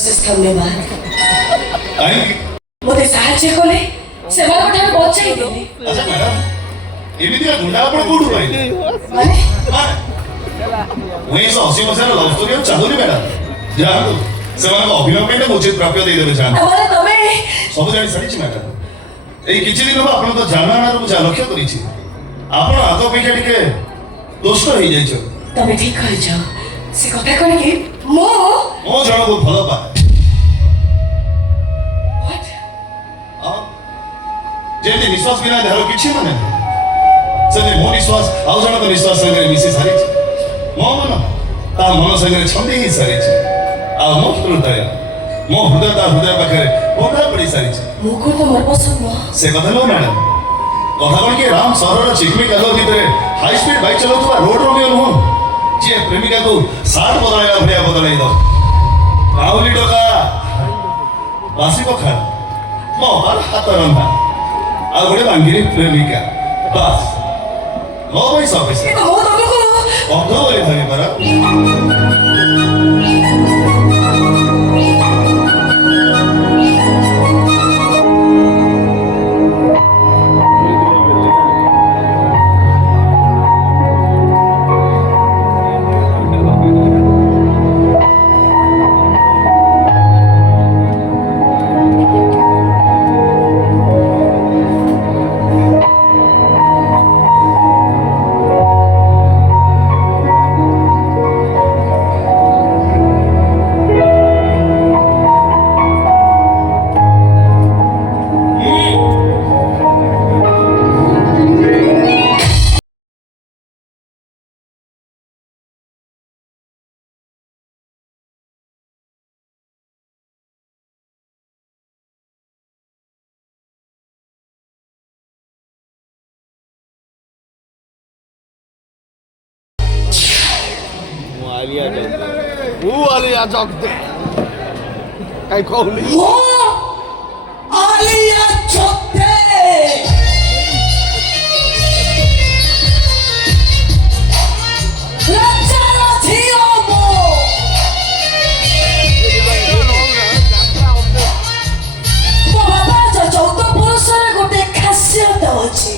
धन्यवाद मोते साहाय्य कले सेमान ठार बचाई देले। अच्छा मैडम एमितिया गुंडा आपण कोठू पाहिले माने वही 180 मसिहार लव स्टोरी चालुनी मैडम जानु सेमान अभिनय पे उचित प्राप्य दे देबे जान हमरे तमे सब जानि सारिछि मैडम एई किछि दिन आपण तो जानना रो जा लक्ष्य करिछि आपण आतो पेक्षा टिके दोस्त होई जाइछो तमे ठीक कहै छ से कथा कोन कि मो जण को भलो पा व्हाट जेते विश्वास बिना देहर किछि माने से मो विश्वास आउ जण को विश्वास संगे मिसी सारिछि मो मन ता मन संगे छंदी ही सारिछि आ मो हृदय ता हृदय पाखे बोधा पड़ी सारिछि मो को तो मोर पसंद न से कथा नो मैडम कथा कोन कि राम सहर चिकमी कालो भितरे हाई स्पीड बाइक चलाउतबा रोड रोमियो नु जे प्रेमिका को 60 बदलाइला भरिया बदलाई दो काउली डोका बासी पखा मो बार हाथ रंधा आ गोटे बांगिरी प्रेमिका बस लो भाई सब ए तो मो तुमको बंधु बोली भाई पर आलिया जगते काय कहली मो आलिया चोते लज्जार झियो मो मो बाबा चौक पुरुषर गोटे खासियत अछि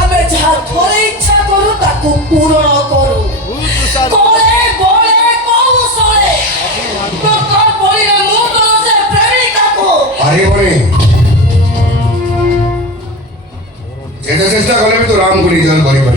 आमे जहा थोड़ी इच्छा करू ताकू पूर्ण करू कोले गोले कौशले तो कौन बोली रे मुंह तो से प्रेमिका को अरे बड़े जेटा चेष्टा कले भी तो राम को निधन करी परिबो